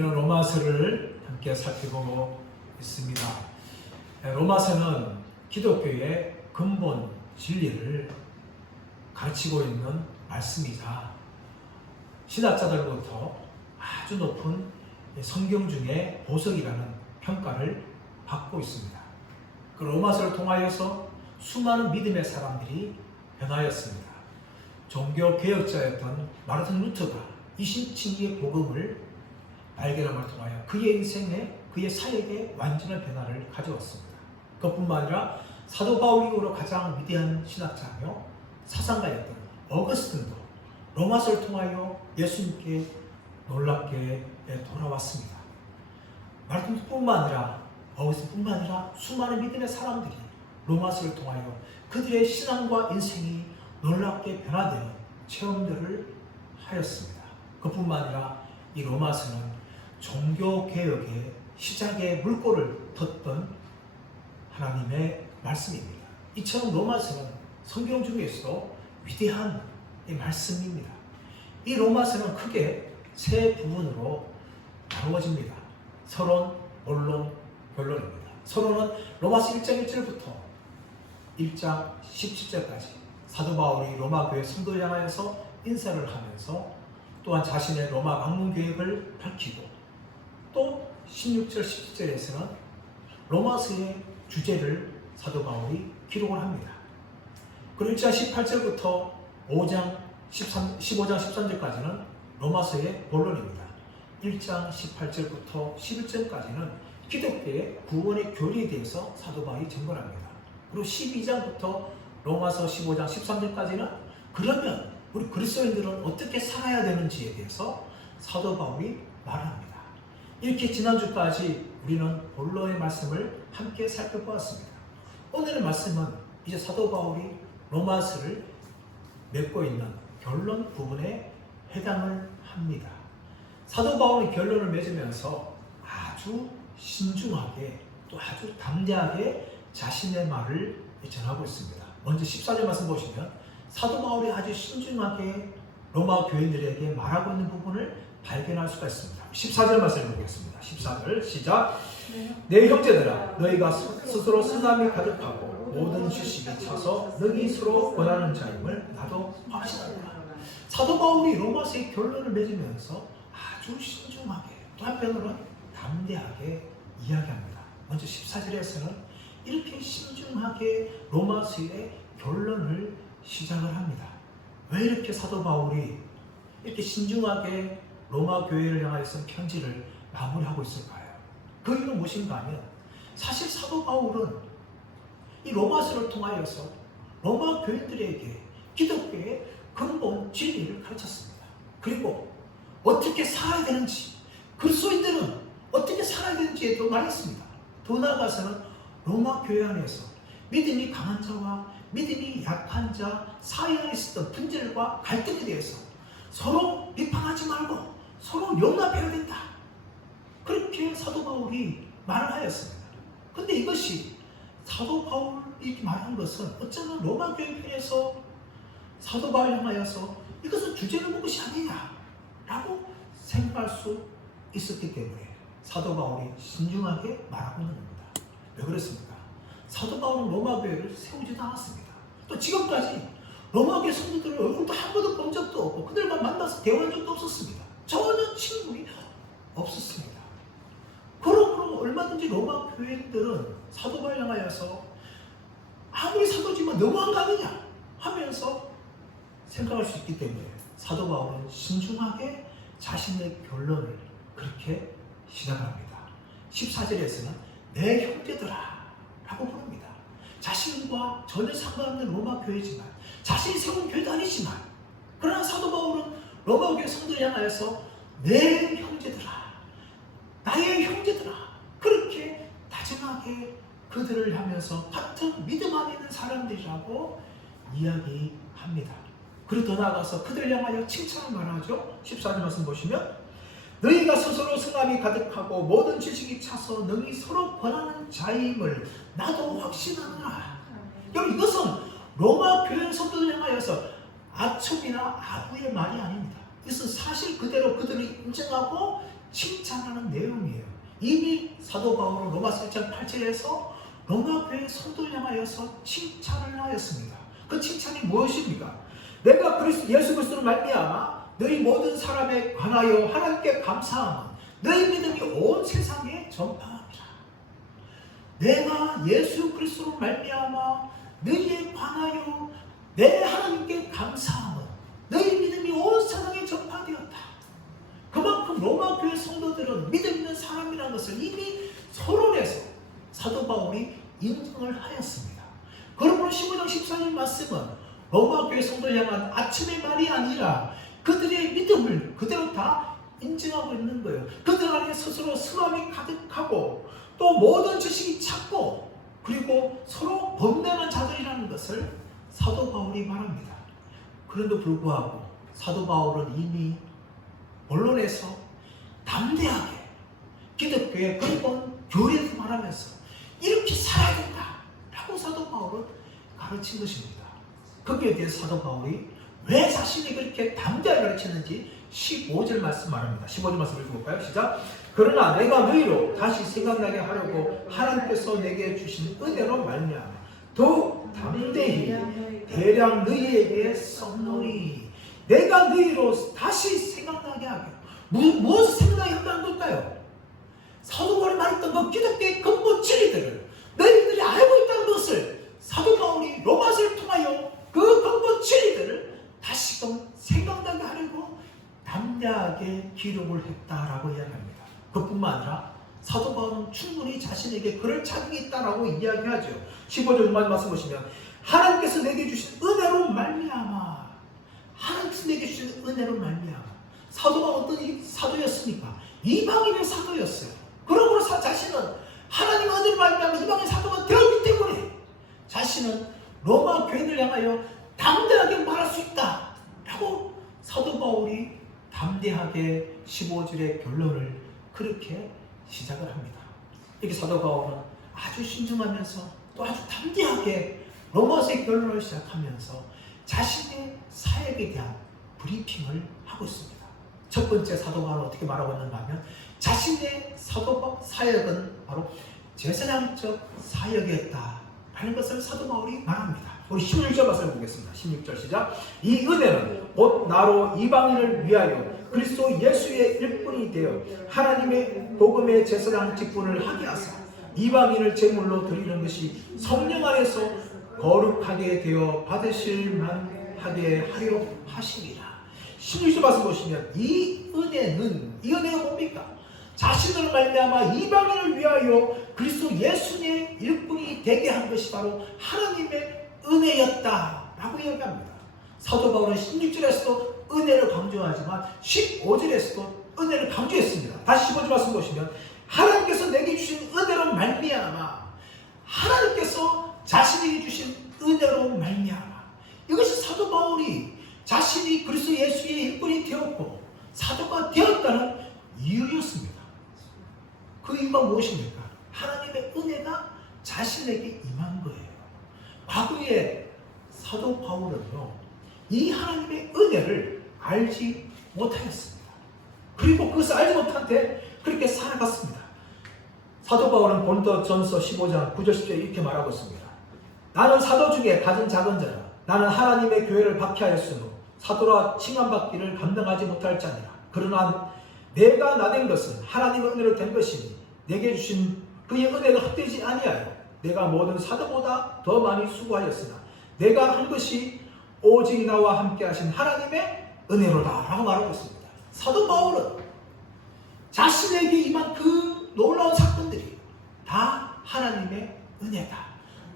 우리는 로마서를 함께 살펴보고 있습니다. 로마서는 기독교의 근본 진리를 가르치고 있는 말씀이자 신학자들로부터 아주 높은 성경 중에 보석이라는 평가를 받고 있습니다. 그 로마서를 통하여서 수많은 믿음의 사람들이 변화였습니다. 종교 개혁자였던 마르틴 루터가 이신칭의의 복음을 발견함을 통하여 그의 인생에, 그의 사역에 완전한 변화를 가져왔습니다. 그뿐만 아니라 사도 바울 이후로 가장 위대한 신학자며 사상가였던 어거스틴도 로마서를 통하여 예수님께 놀랍게 돌아왔습니다. 마르틴뿐만 아니라 어거스틴뿐만 아니라 수많은 믿음의 사람들이 로마서를 통하여 그들의 신앙과 인생이 놀랍게 변화되는 체험들을 하였습니다. 그뿐만 아니라 이 로마서는 종교개혁의 시작의 물꼬를 텄던 하나님의 말씀입니다. 이처럼 로마서는 성경 중에서도 위대한 말씀입니다. 이 로마서는 크게 세 부분으로 나누어집니다. 서론, 본론, 결론입니다. 서론은 로마서 1장 1절부터 1장 17절까지 사도 바울이 로마 교회 성도를 향하여서 인사를 하면서 또한 자신의 로마 방문 계획을 밝히고 또 16절, 17절에서는 로마서의 주제를 사도 바울이 기록을 합니다. 그리고 1장 18절부터 15장 13절까지는 로마서의 본론입니다. 1장 18절부터 11절까지는 기독교의 구원의 교리에 대해서 사도 바울이 증거합니다. 그리고 12장부터 로마서 15장 13절까지는 그러면 우리 그리스도인들은 어떻게 살아야 되는지에 대해서 사도 바울이 말합니다. 이렇게 지난주까지 우리는 본론의 말씀을 함께 살펴보았습니다. 오늘의 말씀은 이제 사도 바울이 로마서를 맺고 있는 결론 부분에 해당을 합니다. 사도 바울이 결론을 맺으면서 아주 신중하게 또 아주 담대하게 자신의 말을 전하고 있습니다. 먼저 14절 말씀 보시면 사도 바울이 아주 신중하게 로마 교인들에게 말하고 있는 부분을 발견할 수가 있습니다. 14절 말씀을 보겠습니다. 14절 시작. 내 형제들아 너희가 스스로 선함이 가득하고 모든 지식이 차서 너희 서로 권하는 자임을 나도 확신한다. 사도 바울이 로마서의 결론을 맺으면서 아주 신중하게 또 한편으로는 담대하게 이야기합니다. 먼저 14절에서는 이렇게 신중하게 로마서의 결론을 시작을 합니다. 왜 이렇게 사도 바울이 이렇게 신중하게 로마 교회를 향하여서 편지를 마무리하고 있을까요? 그 이유는 무엇인가 하면 사실 사도 바울은 이 로마서를 통하여서 로마 교인들에게 기독교의 근본 진리를 가르쳤습니다. 그리고 어떻게 살아야 되는지, 그리스도인들은 어떻게 살아야 되는지에도 말했습니다. 더 나아가서는 로마 교회 안에서 믿음이 강한 자와 믿음이 약한 자 사이에 있었던 분쟁과 갈등에 대해서 서로 비판하지 말고 서로 용납해야 된다. 그렇게 사도 바울이 말을 하였습니다. 그런데 이것이 사도 바울이 말한 것은 어쩌면 로마 교회 편에서 사도 바울을 향하여서 이것은 주제를 본 것이 아니냐라고 생각할 수 있었기 때문에 사도 바울이 신중하게 말하고 있는 겁니다. 왜 그렇습니까? 사도 바울은 로마 교회를 세우지도 않았습니다. 또 지금까지 로마 교회 성도들을 얼굴도 한 번도 본 적도 없고 그들과 만나서 대화한 적도 없었습니다. 전혀 친분이 없었습니다. 그러므로 얼마든지 로마 교회들은 사도 바울을 향하여서 아무리 사도지만 너무한 거 아니냐 하면서 생각할 수 있기 때문에 사도 바울은 신중하게 자신의 결론을 그렇게 시작합니다. 14절에서는 내 형제들아 라고 부릅니다. 자신과 전혀 상관없는 로마 교회지만 자신이 세운 교회도 아니지만 그러나 사도 바울은 로마 교회 성도를 향하여서 내 형제들아, 나의 형제들아 그렇게 다정하게 그들을 하면서 같은 믿음 안에 있는 사람들이라고 이야기합니다. 그리고 더 나아가서 그들을 향하여 칭찬을 말하죠. 14절 말씀 보시면 너희가 스스로 성함이 가득하고 모든 지식이 차서 너희 서로 권하는 자임을 나도 확신하노라. 여러분 이것은 로마 교회 성도들 향하여서 아첨이나 아부의 말이 아닙니다. 이것은 사실 그대로 그들을 인정하고 칭찬하는 이미 사도 바울은 로마서 1장 8절에서 로마 교회 성도를 향하여서 칭찬을 하였습니다. 그 칭찬이 무엇입니까? 내가 예수 그리스도를 말미암아 너희 모든 사람에 관하여 하나님께 감사함은 너희 믿음이 온 세상에 전파함이라. 내가 예수 그리스도를 말미암아 너희에 관하여 내 하나님께 감사함은 너희 믿음이 온 세상에 전파되었다. 그만큼 로마 교회 성도들은 믿음 있는 사람이라는 것을 이미 서론에서 사도 바울이 인정을 하였습니다. 그러므로 15장 14절 말씀은 로마 교회 성도를 향한 아침의 말이 아니라 그들의 믿음을 그대로 다 인정하고 있는 거예요. 그들 안에 스스로 성함이 가득하고 또 모든 지식이 찾고 그리고 서로 번뇌한 자들이라는 것을 사도 바울이 말합니다. 그런데도 불구하고 사도 바울은 이미 언론에서 담대하게 기독교의 근본 교리를 말하면서 이렇게 살아야 된다 라고 사도 바울은 가르친 것입니다. 거기에 대해서 사도 바울이 왜 자신이 그렇게 담대하게 가르쳤는지 15절 말씀 말합니다. 15절 말씀 읽어볼까요? 시작. 그러나 내가 너희로 다시 생각나게 하려고 하나님께서 내게 주신 은혜로 말미암아 더욱 담대히 대량 너희에게 썼노니. 내가 너희로 다시 생각나게 하게. 무엇을 생각나게 한다는 걸까요? 사도 바울이 말했던 그 기독교의 근본 진리들을 너희들이 알고 있다는 것을 사도 바울이 로마서를 통하여 그 근본 진리들을 다시금 생각나게 하려고 담대하게 기록을 했다라고 이야기합니다. 그뿐만 아니라 사도 바울은 충분히 자신에게 그럴 자격이 있다라고 이야기하죠. 15절 말씀 보시면 하나님께서 내게 주신 은혜로 말미암아, 하나님께서 내게 주신 은혜로 말미암아. 사도가 어떤 사도였습니까? 이방인의 사도였어요. 그러므로 자신은 하나님의 은혜로 말미암아 이방인 사도가 되었기 때문에 자신은 로마 교인을 향하여 담대하게 말할 수 있다 라고 사도 바울이 담대하게 15절의 결론을 그렇게 시작을 합니다. 이렇게 사도 바울은 아주 신중하면서 또 아주 담대하게 로마서의 결론을 시작하면서 자신의 사역에 대한 브리핑을 하고 있습니다. 첫 번째 사도 바울은 어떻게 말하고 있는가 하면 자신의 사역은 바로 제사장적 사역이었다 라는 것을 사도 바울이 말합니다. 우리 16절 말씀을 보겠습니다. 16절 시작. 이 은혜는 곧 나로 이방인을 위하여 그리스도 예수의 일꾼이 되어 하나님의 복음의 제사장 직분을 하게 하사 이방인을 제물로 드리는 것이 성령 안에서 거룩하게 되어 받으실 만하게 하려 하시니라. 16절 말씀 보시면 이 은혜가 뭡니까? 자신을 말미암아 이방인을 위하여 그리스도 예수의 일꾼이 되게 한 것이 바로 하나님의 은혜였다라고 이야기합니다. 사도 바울은 16절에서도 은혜를 강조하지만 15절에서도 은혜를 강조했습니다. 다시 15절 말씀 보시면 하나님께서 내게 주신 은혜로 말미암아, 하나님께서 자신에게 주신 은혜로 말미암아. 이것이 사도 바울이 자신이 그리스도 예수의 일꾼이 되었고 사도가 되었다는 이유였습니다. 그 이유가 무엇입니까? 하나님의 은혜가 자신에게 임한 거예요. 과거에 사도 바울은요, 이 하나님의 은혜를 알지 못하였습니다. 그리고 그것을 알지 못한 데 그렇게 살아갔습니다. 사도 바울은 고린도전서 15장 9절 10절에 이렇게 말하고 있습니다. 나는 사도 중에 가진 작은 자라. 나는 하나님의 교회를 박해하였으므로 사도라 칭함받기를 감당하지 못할 자니라. 그러나 내가 나된 것은 하나님의 은혜로 된 것이니 내게 주신 그의 은혜가 헛되지 아니하여 내가 모든 사도보다 더 많이 수고하였으나 내가 한 것이 오직 나와 함께 하신 하나님의 은혜로다 라고 말하고 있습니다. 사도 바울은 자신에게 임한 그 놀라운 사건들이 다 하나님의 은혜다.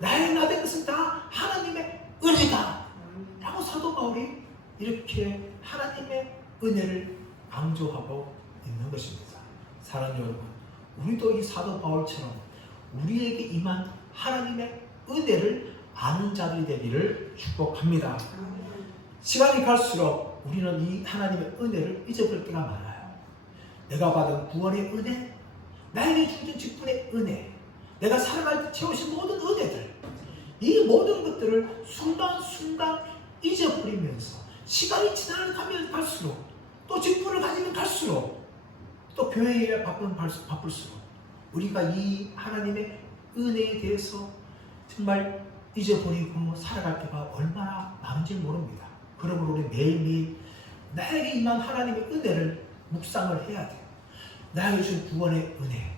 나의 나된 것은 다 하나님의 은혜다 라고 사도 바울이 이렇게 하나님의 은혜를 강조하고 있는 것입니다. 사랑하는 여러분, 우리도 이 사도 바울처럼 우리에게 임한 하나님의 은혜를 아는 자들이 되기를 축복합니다. 시간이 갈수록 우리는 이 하나님의 은혜를 잊어버릴 때가 많아요. 내가 받은 구원의 은혜, 나에게 주신 직분의 은혜, 내가 살아갈 때 채우신 모든 은혜들, 이 모든 것들을 순간순간 잊어버리면서 시간이 지나가면 갈수록 또 직분을 가지면 갈수록 또 교회에 바쁠수록 우리가 이 하나님의 은혜에 대해서 정말 잊어버리고 살아갈 때가 얼마나 많은지 모릅니다. 그러므로 우리 매일매일 나에게 임한 하나님의 은혜를 묵상을 해야 돼요. 나에게 주신 구원의 은혜,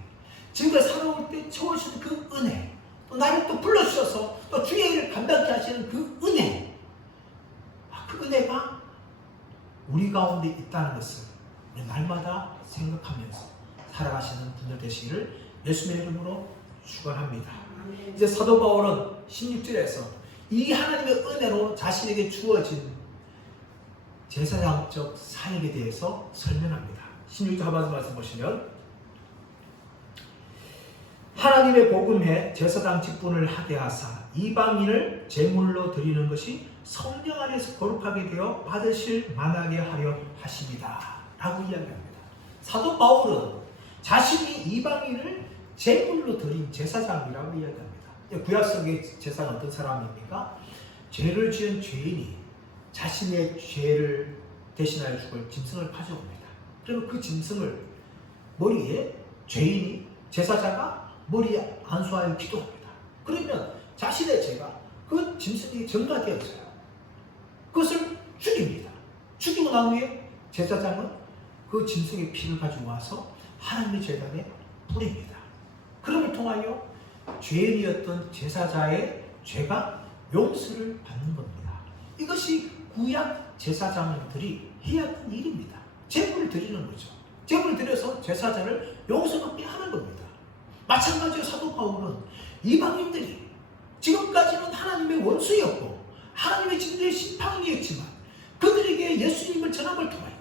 지금까지 살아올 때 채워주신 그 은혜, 또 나를 또 불러주셔서 또 주의 일을 감당케 하시는 그 은혜, 그 은혜가 우리 가운데 있다는 것을 날마다 생각하면서 살아가시는 분들 되시기를 예수님의 이름으로 축원합니다. 이제 사도 바울은 16절에서 이 하나님의 은혜로 자신에게 주어진 제사장적 사역에 대해서 설명합니다. 16절 하반절 말씀 보시면 하나님의 복음에 제사장 직분을 하게 하사 이방인을 제물로 드리는 것이 성령 안에서 거룩하게 되어 받으실 만하게 하려 하십니다 라고 이야기합니다. 사도 바울은 자신이 이방인을 제물로 드린 제사장이라고 이야기합니다. 구약성의 제사장은 어떤 사람입니까? 죄를 지은 죄인이 자신의 죄를 대신하여 죽을 짐승을 가져옵니다. 그러면 그 짐승을 머리에 죄인이 제사자가 머리에 안수하여 기도합니다. 그러면 자신의 죄가 그 짐승이 전가되어져요. 그것을 죽입니다. 죽이고 난 후에 제사장은 그 짐승의 피를 가지고 와서 하나님의 제단에 뿌립니다. 그럼을 통하여 죄인이었던 제사자의 죄가 용서를 받는 겁니다. 이것이 구약 제사장들이 해야 하는 일입니다. 제물을 드리는 거죠. 제물을 드려서 제사자를 용서받게 하는 겁니다. 마찬가지로 사도 바울은 이방인들이 지금까지는 하나님의 원수였고 하나님의 진리의 심판이었지만 그들에게 예수님을 전함을 통하여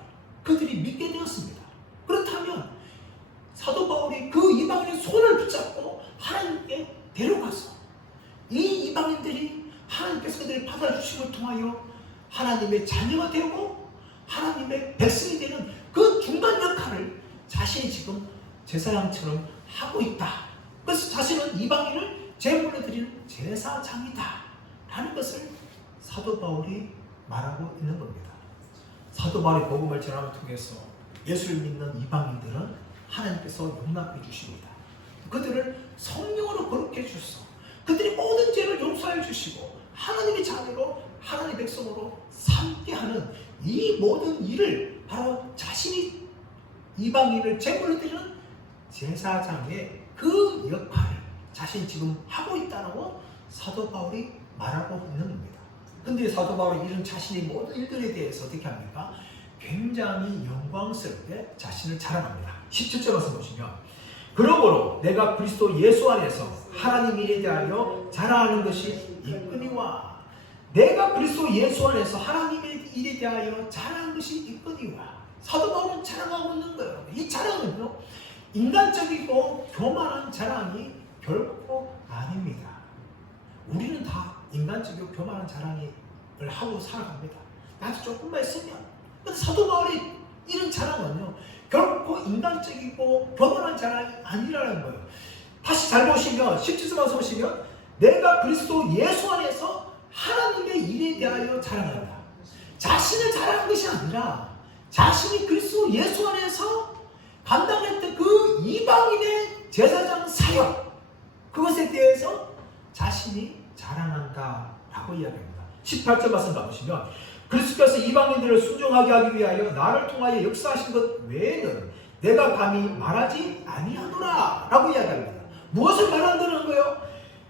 그들이 믿게 되었습니다. 그렇다면 사도 바울이 그 이방인의 손을 붙잡고 하나님께 데려가서 이 이방인들이 하나님께서 그들을 받아주심을 통하여 하나님의 자녀가 되고 하나님의 백성이 되는 그 중간 역할을 자신이 지금 제사장처럼 하고 있다. 그래서 자신은 이방인을 제물로 드리는 제사장이다 라는 것을 사도 바울이 말하고 있는 겁니다. 사도 바울의 복음을 전함을 통해서 예수를 믿는 이방인들은 하나님께서 용납해 주십니다. 그들을 성령으로 거룩해 주셔서 그들의 모든 죄를 용서해 주시고 하나님의 자녀로 하나님의 백성으로 삼게 하는 이 모든 일을 바로 자신이 이방인을 제물로 드리는 제사장의 그 역할을 자신이 지금 하고 있다고 사도 바울이 말하고 있는 겁니다. 근데 사도 바울이 이런 자신의 모든 일들에 대해서 어떻게 합니까? 굉장히 영광스럽게 자신을 자랑합니다. 17절 말씀 보시면 그러므로 내가 그리스도 예수 안에서 하나님 일에 대하여 자랑하는 것이 있거니와 내가 그리스도 예수 안에서 하나님의 일에 대하여 자랑하는 것이 있거니와 사도 바울은 자랑하고 있는 거예요. 이 자랑은요 인간적이고 교만한 자랑이 결코 아닙니다. 우리는 다 인간적이고 교만한 자랑을 하고 살아갑니다. 나도 조금만 있으면. 근데 사도 바울의 이런 자랑은요 결코 인간적이고 교만한 자랑이 아니라는 거예요. 다시 잘 보시면 17절 말씀 보시면 내가 그리스도 예수 안에서 하나님의 일에 대하여 자랑한다. 자신을 자랑한 것이 아니라 자신이 그리스도 예수 안에서 감당했던 그 이방인의 제사장 사역 그것에 대해서 자신이 자랑한다 라고 이야기합니다. 18절 말씀 봐보시면 그리스도께서 이방인들을 순종하게 하기 위하여 나를 통하여 역사하신 것 외에는 내가 감히 말하지 아니하노라 라고 이야기합니다. 무엇을 말한다는 거예요?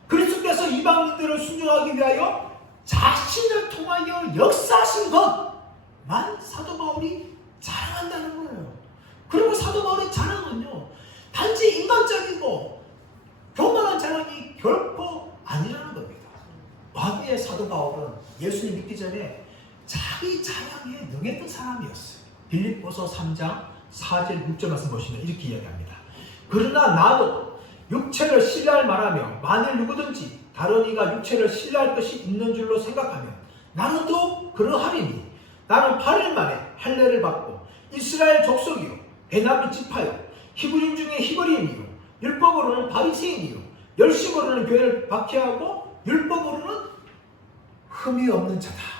그리스도께서 이방인들을 순종하기 위하여 자신을 통하여 역사하신 것만 사도 바울이 자랑한다는 거예요. 그리고 사도 바울의 자랑은요 단지 인간적이고 교만한 자랑이 결코 아니라는 겁니다. 과거의 사도 바울은 예수님 믿기 전에 자기 자랑에 능했던 사람이었어요. 빌립보서 3장 4절 6절 말씀 보시면 이렇게 이야기합니다. 그러나 나도 육체를 신뢰할 만하며 만일 누구든지 다른 이가 육체를 신뢰할 것이 있는 줄로 생각하면 나는 또 그러하리니 나는 8일 만에 할례를 받고 이스라엘 족속이요 베냐민 지파요 히브리인 중에 히브리인이요 율법으로는 바리새인이요 열심으로는 교회를 박해하고 율법으로는 흠이 없는 자다.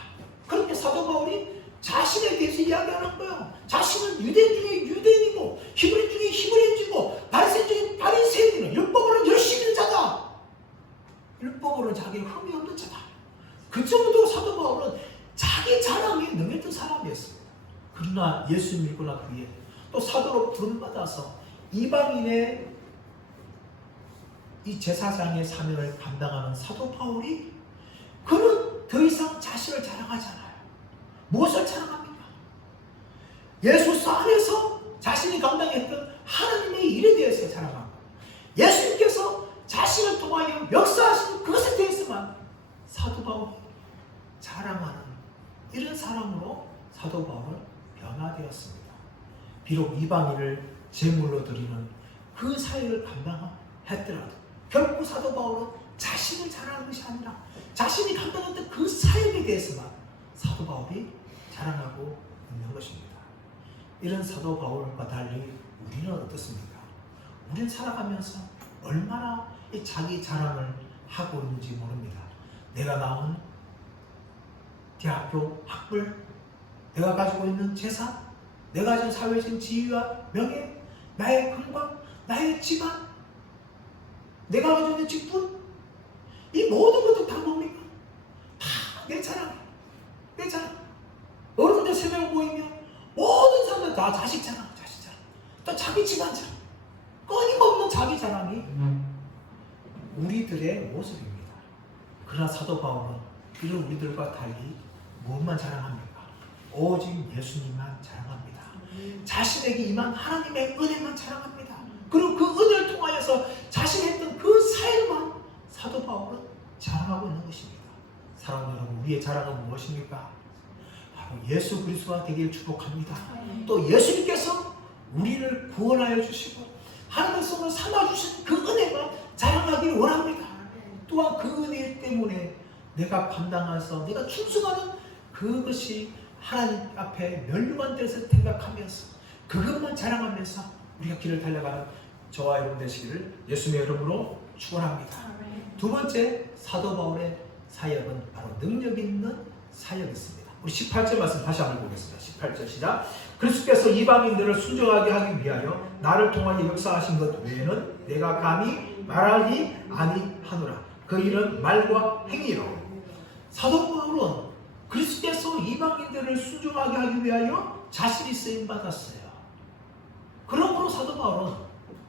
그렇게 사도 바울이 자신에 대해서 이야기하는 거예요. 자신은 유대인 중에 유대인이고 히브리인 중에 히브리인이고 바리새인 중에 바리새인이라는 나가서 이방인의 이 제사장의 사명을 감당하는 사도 바울이 그는 더 이상 자신을 자랑하지 않아요. 무엇을 자랑합니까? 예수스 안에서 자신이 감당했던 하나님의 일에 대해서 자랑하고 예수님께서 자신을 통하여 역사하신 그것에 대해서만 사도 바울이 자랑하는 이런 사람으로 사도 바울은 변화되었습니다. 비록 이방인을 제물로 드리는 그 사역을 감당했더라도 결국 사도 바울은 자신을 자랑하는 것이 아니라 자신이 감당했던 그 사역에 대해서만 사도 바울이 자랑하고 있는 것입니다. 이런 사도 바울과 달리 우리는 어떻습니까? 우리는 살아가면서 얼마나 이 자기 자랑을 하고 있는지 모릅니다. 내가 나온 대학교 학벌, 내가 가지고 있는 재산, 내가 가진 사회적인 지위와 명예, 나의 건강, 나의 집안, 내가 가지고 있는 직분, 이 모든 것도 다 뭡니까? 다 내 자랑, 내 자랑. 어른들 세 명 모이면 모든 사람들 다 자식 자랑, 자식 자랑, 또 자기 집안 자랑, 끊임없는 자기 자랑이 우리들의 모습입니다. 그러나 사도 바울은 이런 우리들과 달리 무엇만 자랑합니까? 오직 예수님만 자랑합니다. 자신에게 임한 하나님의 은혜만 자랑합니다. 그리고 그 은혜를 통하여서 자신이 했던 그 사역만 사도 바울은 자랑하고 있는 것입니다. 사랑하는 여러분, 우리의 자랑은 무엇입니까? 바로 예수 그리스도가 되길 축복합니다. 또 예수님께서 우리를 구원하여 주시고 하나님의 성을 삼아주신 그 은혜만 자랑하기를 원합니다. 또한 그 은혜 때문에 내가 감당해서 내가 충성하는 그것이 하나님 앞에 멸류관 되어서 생각하면서 그것만 자랑하면서 우리가 길을 달려가는 저와 여러분 되시기를 예수님의 이름으로 축원합니다. 두 번째 사도 바울의 사역은 바로 능력 있는 사역이었습니다. 우리 18절 말씀 다시 한번 보겠습니다. 18절 시작. 그리스도께서 이방인들을 순종하게 하기 위하여 나를 통하여 역사하신 것 외에는 내가 감히 말하기 아니하노라. 그 일은 말과 행위로. 사도 바울은 그리스도께서 이방인들을 순종하게 하기 위하여 자신이 쓰임 받았어요. 그러므로 사도 바울은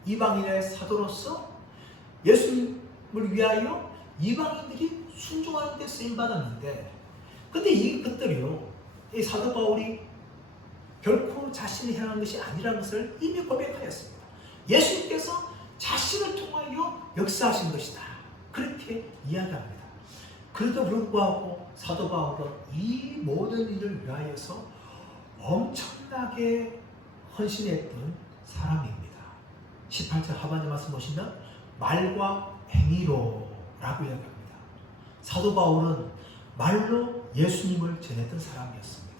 이방인의 사도로서 예수님을 위하여 이방인들이 순종하는 데 쓰임 받았는데, 근데 이것들이요, 이 사도 바울이 결코 자신이 행한 것이 아니라는 것을 이미 고백하였습니다. 예수님께서 자신을 통하여 역사하신 것이다, 그렇게 이야기합니다. 그래도 불구하고 사도 바울은 이 모든 일을 위하여서 엄청나게 헌신했던 사람입니다. 18절 하반절 말씀 보시면 말과 행위로 라고 이야기합니다. 사도 바울은 말로 예수님을 전했던 사람이었습니다.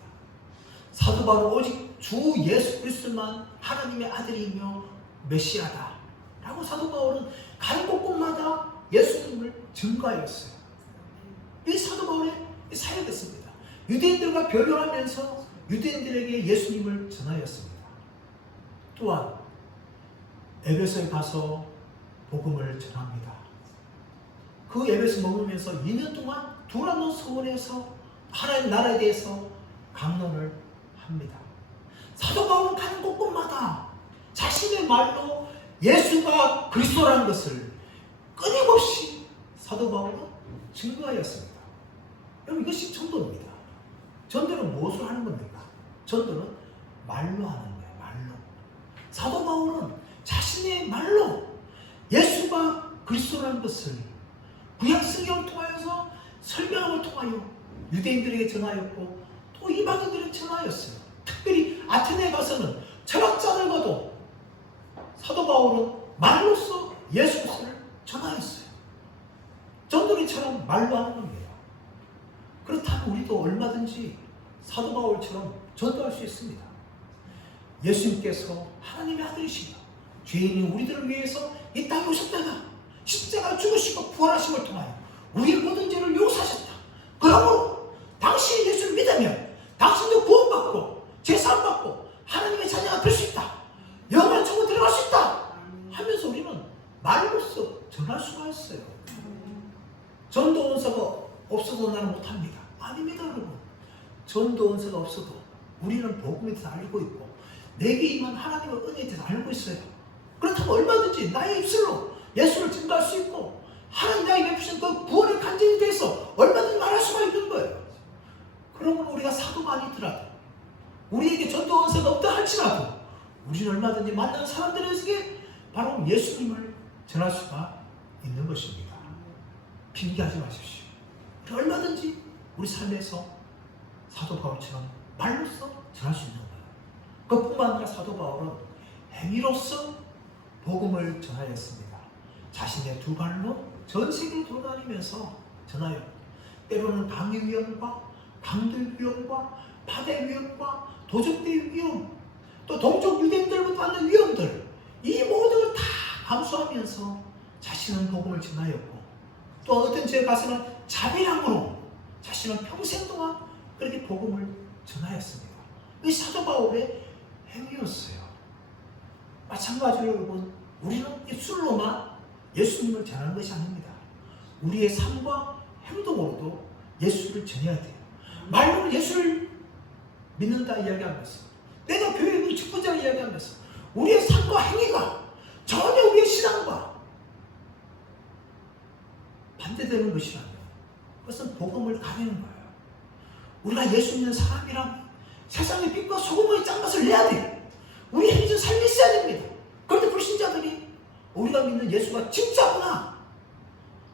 사도 바울은 오직 주 예수 그리스도만 하나님의 아들이며 메시아다 라고 사도 바울은 간 곳곳마다 예수님을 증거하였어요. 이 사도 바울의 사역이었습니다. 유대인들과 교류하면서 유대인들에게 예수님을 전하였습니다. 또한 에베소에 가서 복음을 전합니다. 그 에베소 머물면서 2년 동안 두란노 서원에서 하나님 나라에 대해서 강론을 합니다. 사도 바울은 가는 곳곳마다 자신의 말로 예수가 그리스도라는 것을 끊임없이 사도 바울은 증거하였습니다. 여러분, 이것이 전도입니다. 전도는 무엇을 하는 겁니까? 전도는 말로 하는 거예요. 말로. 사도 바울은 자신의 말로 예수가 그리스도라는 것을 구약 성경을 통하여서 설명을 통하여 유대인들에게 전하였고 또 이방인들에게 전하였어요. 특별히 아테네에 가서는 철학자들과도 사도 바울은 말로써 예수 그리스도를 전하였어요. 전도리처럼 말로 하는 겁니다. 그렇다면 우리도 얼마든지 사도 바울처럼 전도할 수 있습니다. 예수님께서 하나님의 아들이시며 죄인인 우리들을 위해서 이 땅에 오셨다가 십자가 죽으시고 부활하심을 통하여 우리의 모든 죄를 용서하셨다. 그러므로 당신이 예수를 믿으면 당신도 구원받고 제사받고 하나님의 자녀가 될 수 있다. 영원한 천국 들어갈 수 있다 하면서 우리는 말로써 전할 수가 있어요. 전도 은사가 없어도 나는 못합니다. 아닙니다, 여러분. 전도 은사가 없어도 우리는 복음에 대해서 알고 있고 내게 임한 하나님의 은혜에 대해서 알고 있어요. 그렇다면 얼마든지 나의 입술로 예수를 증거할 수 있고 하나님 나에게 베푸신 그 구원의 간증에 대해서 얼마든지 말할 수가 있는 거예요. 그러면 우리가 사도가 아니더라도 우리에게 전도 은사가 없다 할지라도 우리는 얼마든지 만나는 사람들에게 바로 예수님을 전할 수가 있는 것입니다. 핑계하지 마십시오. 얼마든지 우리 삶에서 사도 바울처럼 말로써 전할 수 있는 거예요. 그뿐만 아니라 사도 바울은 행위로서 복음을 전하였습니다. 자신의 두 발로 전 세계를 돌아다니면서 전하여 때로는 방위 위험과 강들 위험과 바다의 위험과 도적대의 위험, 또 동족 유대인들부터 받는 위험들, 이 모든 걸 다 감수하면서 자신은 복음을 전하였고 또 어떤 지에 가서는 자비랑으로 자신은 평생 동안 그렇게 복음을 전하였습니다. 이 사도 바울의 행위였어요. 마찬가지로 여러분, 우리는 입술로만 예수님을 전하는 것이 아닙니다. 우리의 삶과 행동으로도 예수를 전해야 돼요. 말로는 예수를 믿는다 이야기하면서, 내가 교회의 직분자를 이야기하면서 우리의 삶과 행위가 전혀 우리의 신앙과 반대되는 것이라면 그것은 복음을 가리는 거예요. 우리가 예수 믿는 사람이란 세상의 빛과 소금의 짠맛을 내야 돼요. 우리 행위는 삶이 있어야 됩니다. 그런데 불신자들이 우리가 믿는 예수가 진짜구나,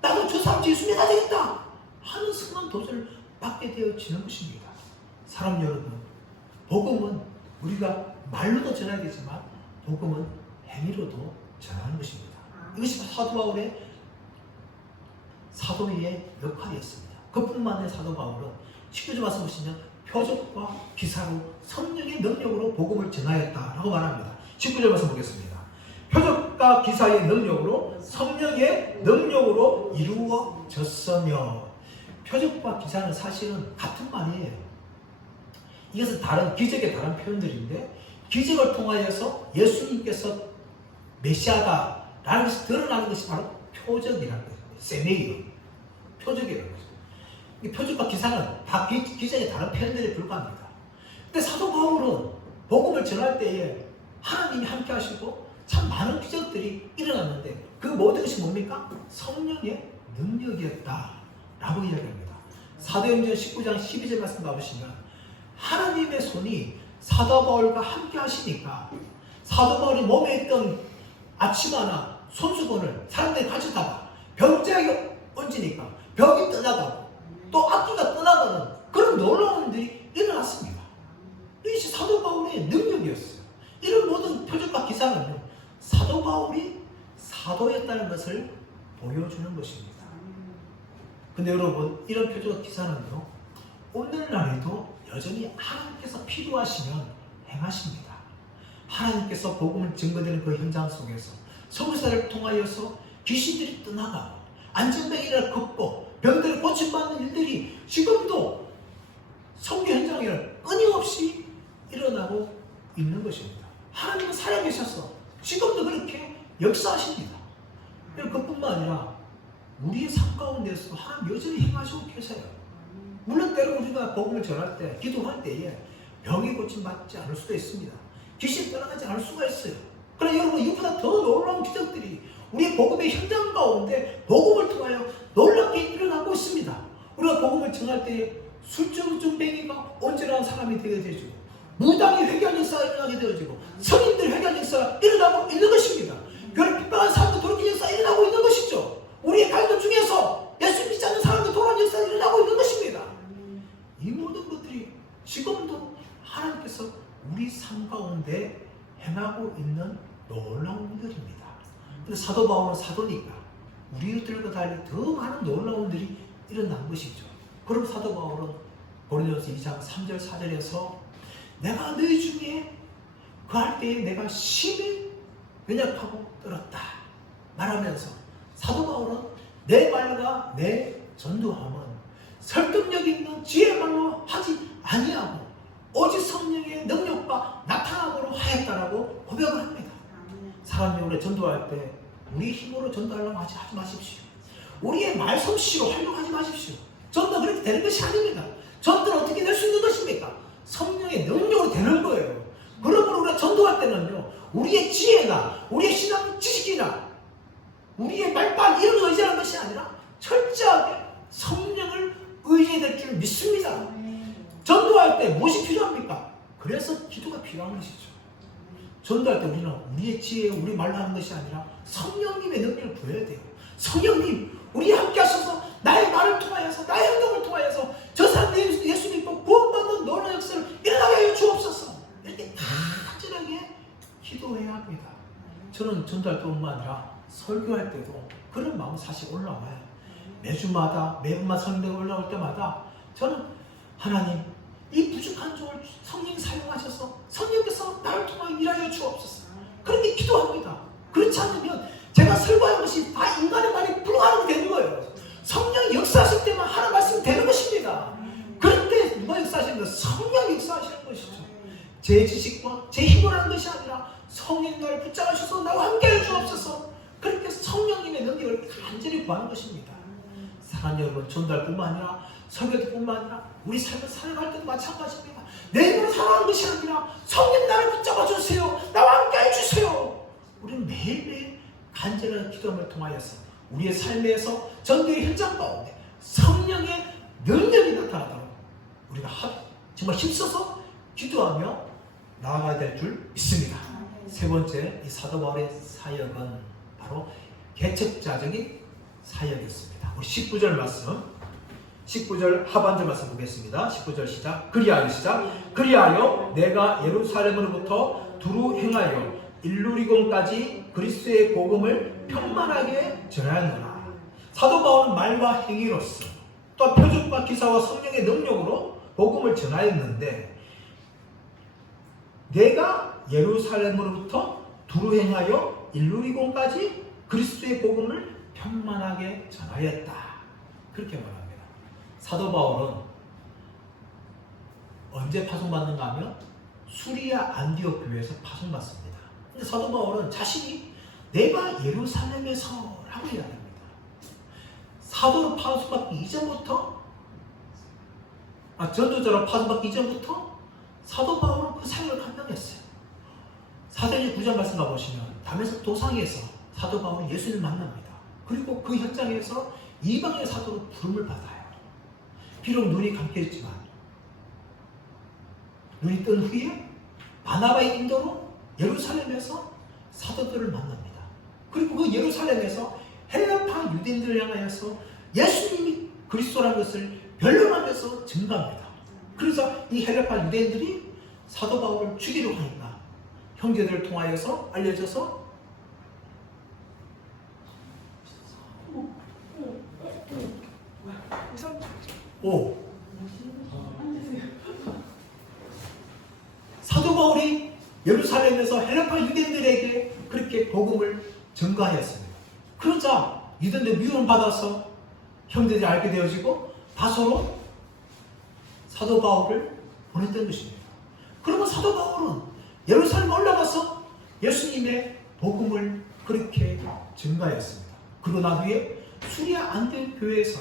나도 저 사람 예수 믿어야 되겠다 하는 순간 도전을 받게 되어지는 것입니다. 사람 여러분, 복음은 우리가 말로도 전해야 되지만 복음은 행위로도 전하는 것입니다. 이것이 사도 바울의 사도의 역할이었습니다. 그뿐만 아니라 사도 바울은 19절 말씀 보시면 표적과 기사로 성령의 능력으로 복음을 전하였다라고 말합니다. 19절 말씀 보겠습니다. 표적과 기사의 능력으로 성령의 능력으로 이루어졌으며, 표적과 기사는 사실은 같은 말이에요. 이것은 다른 기적의 다른 표현들인데, 기적을 통하여서 예수님께서 메시아다라는 것이 드러나는 것이 바로 표적이라는 거예요. 세메이로 표적이라는 거죠. 이 표적과 기사는 다 기적의 다른 표현들에 불과합니다. 근데 사도 바울은 복음을 전할 때에 하나님이 함께 하시고 참 많은 기적들이 일어났는데 그 모든 것이 뭡니까? 성령의 능력이었다라고 이야기합니다. 사도행전 19장 12절 말씀 가보시면 하나님의 손이 사도 바울과 함께 하시니까 사도 바울이 몸에 있던 앞치마나 손수건을 사람들이 가져다가 병자에게 얹으니까 병이 떠나가고 또 악기가 떠나가는 그런 놀라운 일이 일어났습니다. 이것이 사도 바울의 능력이었어요. 이런 모든 표적과 기사는 사도 바울이 사도였다는 것을 보여주는 것입니다. 근데 여러분, 이런 표적과 기사는요, 오늘날에도 여전히 하나님께서 필요하시면 행하십니다. 하나님께서 복음을 증거되는 그 현장 속에서 선교사를 통하여서 귀신들이 떠나가고 안전병이를 걷고 병들이 고침받는 일들이 지금도 선교 현장에 끊임없이 일어나고 있는 것입니다. 하나님은 살아계셔서 지금도 그렇게 역사하십니다. 그뿐만 아니라 우리의 삶 가운데서 하나님 여전히 행하시고 계세요. 물론 때로 우리가 복음을 전할 때, 기도할 때에 병이 고침받지 않을 수도 있습니다. 귀신 떠나가지 않을 수가 있어요. 그러나 여러분, 이보다 더 놀라운 기적들이 우리의 복음의 현장 가운데 복음을 통하여 놀랍게 일어나고 있습니다. 우리가 복음을 전할 때에 술증증뱅이가 온전한 사람이 되어지고 무당이 회개하는 역사가 일어나게 되어지고 성인들 회개하는 역사가 일어나고 있는 것입니다. 교회 핍박한 사람도 돌이키는 역사가 일어나고 있는 것이죠. 우리의 가족 중에서 예수 믿지 않는 사람도 돌아오는 역사가 일어나고 있는 것입니다. 이 모든 것들이 지금도 하나님께서 우리 삶 가운데 행하고 있는 놀라운 일들입니다. 근데 사도 바울은 사도니까 우리들과 달리 더 많은 놀라운 일이 일어난 것이죠. 그럼 사도 바울은 고린도서 2장 3절 4절에서 내가 너희 중에 그할 때에 내가 심히 연약하고 떨었다 말하면서 사도 바울은 내 말과 내 전도함은 설득력 있는 지혜의 말로 하지 아니하고 오직 성령의 능력과 나타남으로 하였다라고 고백을 합니다. 사람이 전도할 때 우리 힘으로 전도하려고 하지 마십시오. 우리의 말솜씨로 활용하지 마십시오. 전도 그렇게 되는 것이 아닙니다. 전도는 어떻게 될 수 있는 것입니까? 성령의 능력으로 되는 거예요. 그러므로 우리가 전도할 때는요, 우리의 지혜나 우리의 신앙 지식이나 우리의 말빨 이런 거 의지하는 것이 아니라 철저하게 성령을 의지해야 될 줄 믿습니다. 전도할 때 무엇이 필요합니까? 그래서 기도가 필요한 것이죠. 전도할 때 우리는 우리의 지혜, 우리 말로 하는 것이 아니라 성령님의 능력을 구해야 돼요. 성령님, 우리 함께 하셔서 나의 말을 통하여서, 나의 행동을 통하여서 저 사람 예수 믿고 구원받는 놀라운 역사를 일어나게 하여 주옵소서. 이렇게 간절하게 기도해야 합니다. 저는 전도할 때뿐만 아니라 설교할 때도 그런 마음이 사실 올라와요. 매주마다, 매분마다 성경이 올라올 때마다 저는 하나님, 이 부족한 종을 성령이 사용하셔서 성령께서 나를 통하여 일하여 주옵소서. 그렇게 기도합니다. 그렇지 않으면 제가 설교한 것이 다 인간의 말이 불가능이 되는 거예요. 성령이 역사하실 때만 하나님 말씀이 되는 것입니다. 그럴 때 누가 역사하시는 거예요? 성령이 역사하시는 것이죠. 제 지식과 제 힘으로 하는 것이 아니라 성령이 나를 붙잡으셔서 나와 함께하여 주옵소서. 그렇게 성령님의 능력을 간절히 구하는 것입니다. 사랑하는 여러분, 전도할 뿐만 아니라 설교할 뿐만 아니라 우리 삶을 살아갈 때도 마찬가지입니다. 내 힘으로 살아가는 것이 아니라 성령 나를 붙잡아 주세요. 나와 함께 해주세요. 우리는 매일매일 간절한 기도함을 통하여서 우리의 삶에서 전도의 현장 가운데 성령의 능력이 나타나도록 우리가 정말 힘써서 기도하며 나아가야 될 줄 믿습니다. 세 번째, 이 사도 바울의 사역은 바로 개척자적인 사역이었습니다. 우리 19절 말씀, 19절 하반절 말씀 보겠습니다. 19절 시작. 그리하여 내가 예루살렘으로부터 두루 행하여 일루리곤까지 그리스도의 복음을 편만하게 전하였노라. 사도 바울은 말과 행위로서 또 표적과 기사와 성령의 능력으로 복음을 전하였는데, 내가 예루살렘으로부터 두루 행하여 일루리곤까지 그리스도의 복음을 편만하게 전하였다. 그렇게 말합니다. 사도 바울은 언제 파송받는가 하면 수리아 안디옥 교회에서 파송받습니다. 근데 사도 바울은 자신이 내가 예루살렘에서 라고 이야기합니다. 사도로 파송받기 이전부터, 전도자로 파송받기 이전부터 사도 바울은 그 사역을 감당했어요. 사도행전 9장 말씀 가보시면 다메섹 도상에서 사도 바울은 예수님을 만납니다. 그리고 그 현장에서 이방의 사도로 부름을 받아요. 비록 눈이 감겨있지만 눈이 뜬 후에 바나바의 인도로 예루살렘에서 사도들을 만납니다. 그리고 그 예루살렘에서 헬라파 유대인들을 향하여서 예수님이 그리스도라는 것을 변론하면서 증거합니다. 그래서 이 헬라파 유대인들이 사도 바울을 죽이려고 하니까 형제들을 통하여서 알려져서 사도 바울이 예루살렘에서 헬라파 유대인들에게 그렇게 복음을 전가하였습니다. 그러자 유대인들 미움을 받아서 형제들이 알게 되어지고 다소로 사도 바울을 보냈던 것입니다. 그러면 사도 바울은 예루살렘에 올라가서 예수님의 복음을 그렇게 전가하였습니다. 그러고 난 후에 수리아 안디옥 교회에서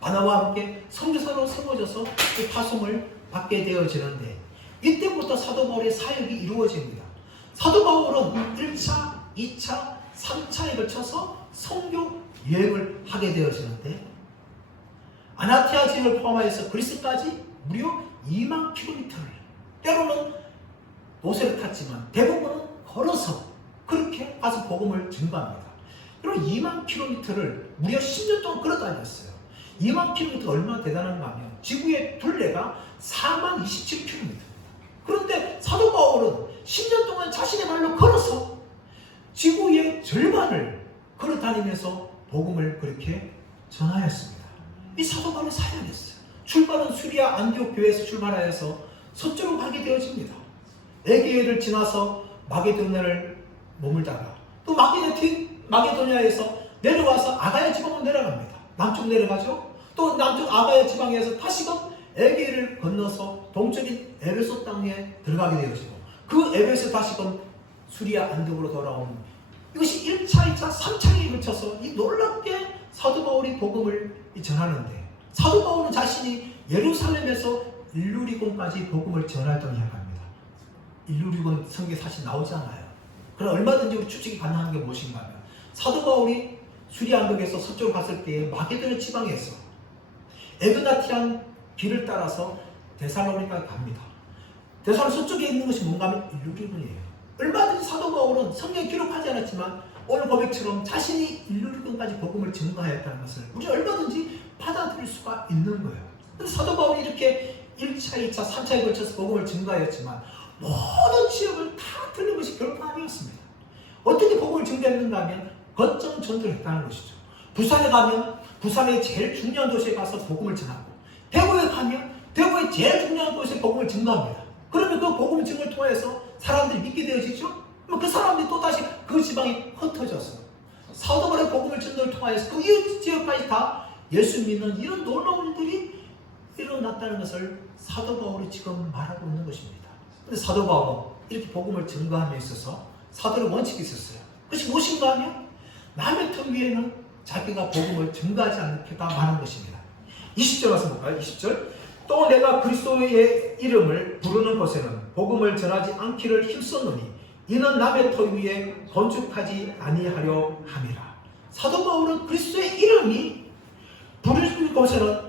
바나바와 함께 선교사로 세워져서 그 파송을 받게 되어지는데, 이때부터 사도 바울의 사역이 이루어집니다. 사도 바울은 1차, 2차, 3차에 걸쳐서 선교 여행을 하게 되어지는데, 아나티아 지역을 포함하여서 그리스까지 무려 2만 킬로미터를, 때로는 노새를 탔지만 대부분은 걸어서 그렇게 가서 복음을 전가합니다. 그리고 2만 킬로미터를 무려 10년 동안 걸어 다녔어요. 2만 킬로미터가 얼마나 대단한가 하면 지구의 둘레가 4만 27킬로미터입니다. 그런데 사도 바울은 10년 동안 자신의 발로 걸어서 지구의 절반을 걸어 다니면서 복음을 그렇게 전하였습니다. 이 사도 바울의 사역이었어요. 출발은 수리아 안디옥 교회에서 출발하여서 서쪽으로 가게 되어집니다. 에게해를 지나서 마게도냐를 머물다가 또 마게도냐에서 내려와서 아가야 지방으로 내려갑니다. 남쪽 내려가죠. 또 남쪽 아가야 지방에서 다시금 에게해를 건너서 동쪽인 에베소 땅에 들어가게 되어지고, 그 에베소 다시금 수리아 안디옥으로 돌아오는, 이것이 1차, 2차, 3차에 걸쳐서 이 놀랍게 사도 바울이 복음을 전하는데, 사도 바울은 자신이 예루살렘에서 일루리곤까지 복음을 전하였다고 이야기합니다. 인류리군 성경에 사실 나오지 않아요. 그러나 얼마든지 우리 추측이 가능한 게 무엇인가 하면 사도 바울이 수리안독에서 서쪽으로 갔을 때에 마게도냐 지방에서 에그나티안 길을 따라서 데살로니가에 갑니다. 데살로니가 서쪽에 있는 것이 뭔가 하면 인류리군이에요. 얼마든지 사도 바울은 성경에 기록하지 않았지만 오늘 고백처럼 자신이 인류리군까지 복음을 증거하였다는 것을 우리 얼마든지 받아들일 수가 있는 거예요. 근데 사도 바울이 이렇게 1차, 2차, 3차에 걸쳐서 복음을 증거하였지만 모든 지역을 다 들는 것이 결코 아니었습니다. 어떻게 복음을 증거했는가 하면 거점 전도를 했다는 것이죠. 부산에 가면 부산의 제일 중요한 도시에 가서 복음을 전하고, 대구에 가면 대구의 제일 중요한 도시에 복음을 증거합니다. 그러면 그 복음 증거를 통해서 사람들이 믿게 되어지죠. 그 사람들이 또다시 그 지방에 흩어져서 사도 바울의 복음을 전도를 통하여서 그 이웃 지역까지 다 예수 믿는 이런 놀라운 일들이 일어났다는 것을 사도 바울이 지금 말하고 있는 것입니다. 그런데 사도 바울은 이렇게 복음을 증거함에 있어서 사도의 원칙이 있었어요. 그것이 무엇인가 하면 남의 터 위에는 자기가 복음을 증거하지 않겠다 말하는 것입니다. 20절 와서 볼까요? 20절. 또 내가 그리스도의 이름을 부르는 곳에는 복음을 전하지 않기를 힘썼노니 이는 남의 터 위에 건축하지 아니하려 함이라. 사도 바울은 그리스도의 이름이 부르는 곳에는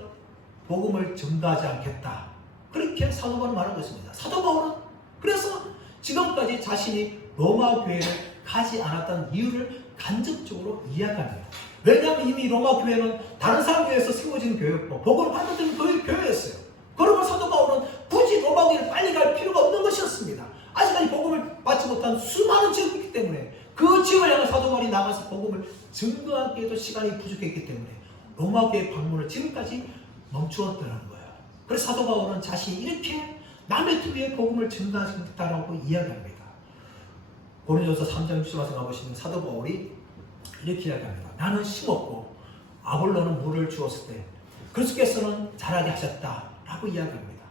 복음을 증거하지 않겠다. 그렇게 사도 바울은 말하고 있습니다. 사도 바울은 그래서 지금까지 자신이 로마 교회를 가지 않았던 이유를 간접적으로 이야기합니다. 왜냐하면 이미 로마 교회는 다른 사람 교회에서 세워진 교회였고 복음을 받았던 교회였어요. 그러면 사도 바울은 굳이 로마 교회를 빨리 갈 필요가 없는 것이었습니다. 아직까지 복음을 받지 못한 수많은 지역이 있기 때문에 그 지역을 향해 사도 바울이 나가서 복음을 증거하기에도 시간이 부족했기 때문에 로마 교회 방문을 지금까지 멈추었다는 거예요. 그래서 사도 바울은 자신이 이렇게 남의 터 위에 복음을 증거하겠다라고 이야기합니다. 고린도서 3장 6절 와서 가보시면 사도 바울이 이렇게 이야기합니다. 나는 심었고 아볼로는 물을 주었을 때 그리스도께서는 자라게 하셨다라고 이야기합니다.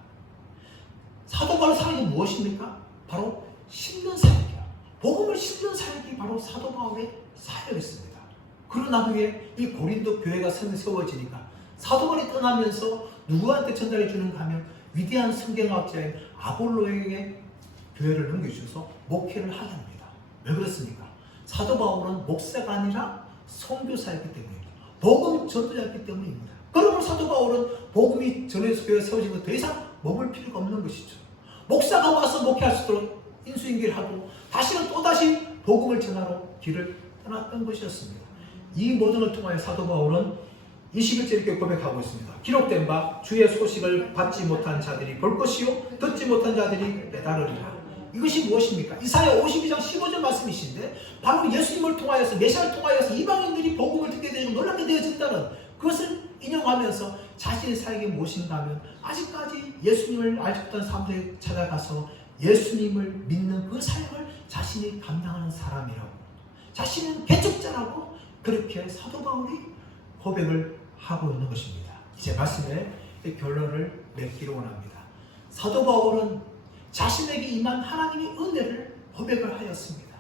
사도 바울의 사역이 무엇입니까? 바로 심는 사역이야. 복음을 심는 사역이 바로 사도 바울의 사역이었습니다. 그러고 난 후에 이 고린도 교회가 세워지니까 사도 바울이 떠나면서 누구한테 전달해 주는가 하면 위대한 성경학자인 아볼로에게 교회를 넘겨주셔서 목회를 하게 합니다. 왜 그렇습니까? 사도 바울은 목사가 아니라 선교사였기 때문입니다. 복음 전도자였기 때문입니다. 그러면 사도 바울은 복음이 전해서 교회가 세워지고 더 이상 머물 필요가 없는 것이죠. 목사가 와서 목회할 수 있도록 인수인계를 하고 다시는 또다시 복음을 전하러 길을 떠났던 것이었습니다. 이 모든을 통하여 사도 바울은 21절 이렇게 고백하고 있습니다. 기록된 바 주의 소식을 받지 못한 자들이 볼 것이요 듣지 못한 자들이 깨달으리라. 이것이 무엇입니까? 이사야 52장 15절 말씀이신데 바로 예수님을 통하여서 메시아를 통하여서 이방인들이 복음을 듣게 되고 놀랍게 되어진다는 그것을 인용하면서 자신의 사역이 무엇인가 하면 아직까지 예수님을 알지 못한 사람들이 찾아가서 예수님을 믿는 그 사역을 자신이 감당하는 사람이라고, 자신은 개척자라고 그렇게 사도 바울이 고백을 하고 있는 것입니다. 이제 말씀의 결론을 맺기로 원합니다. 사도 바울은 자신에게 임한 하나님의 은혜를 고백을 하였습니다.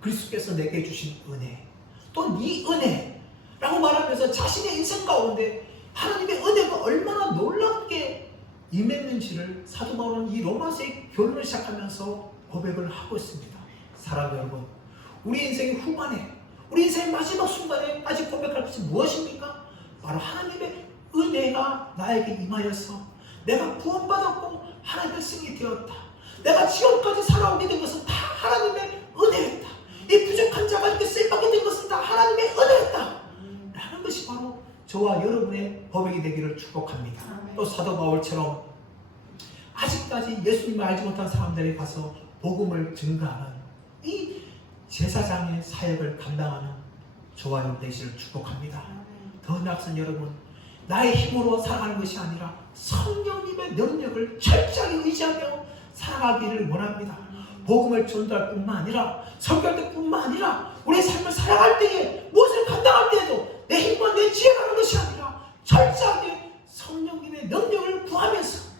그리스도께서 내게 주신 은혜, 또 네 은혜라고 말하면서 자신의 인생 가운데 하나님의 은혜가 얼마나 놀랍게 임했는지를 사도 바울은 이 로마서의 결론을 시작하면서 고백을 하고 있습니다. 사랑하는 여러분, 우리 인생의 후반에, 우리 인생의 마지막 순간에 아직 고백할 것이 무엇입니까? 바로 하나님의 은혜가 나에게 임하여서 내가 구원받았고 하나님의 백성이 되었다. 내가 지금까지 살아오게 된 것은 다 하나님의 은혜였다. 이 부족한 자가 이렇게 쓰임받게 된 것은 다 하나님의 은혜였다. 라는 것이 바로 저와 여러분의 고백이 되기를 축복합니다. 또 사도 바울처럼 아직까지 예수님을 알지 못한 사람들이 가서 복음을 증거하는 이 제사장의 사역을 감당하는 저와 여러분 되시기를 축복합니다. 더 나아가서 여러분, 나의 힘으로 살아가는 것이 아니라 성령님의 능력을 철저하게 의지하며 살아가기를 원합니다. 복음을 전도할 뿐만 아니라 설교할 때 뿐만 아니라 우리의 삶을 살아갈 때에 무엇을 감당할 때에도 내 힘과 내 지혜가 하는 것이 아니라 철저하게 성령님의 능력을 구하면서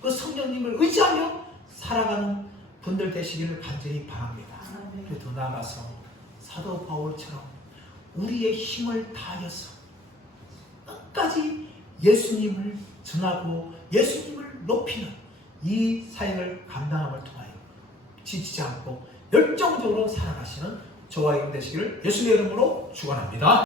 그 성령님을 의지하며 살아가는 분들 되시기를 간절히 바랍니다. 그리고 더 나아가서 사도 바울처럼 우리의 힘을 다하여서 끝까지 예수님을 전하고 예수님을 높이는 이 사역을 감당함을 통하여 지치지 않고 열정적으로 살아가시는 저와 여러분 되시기를 예수님의 이름으로 축원합니다.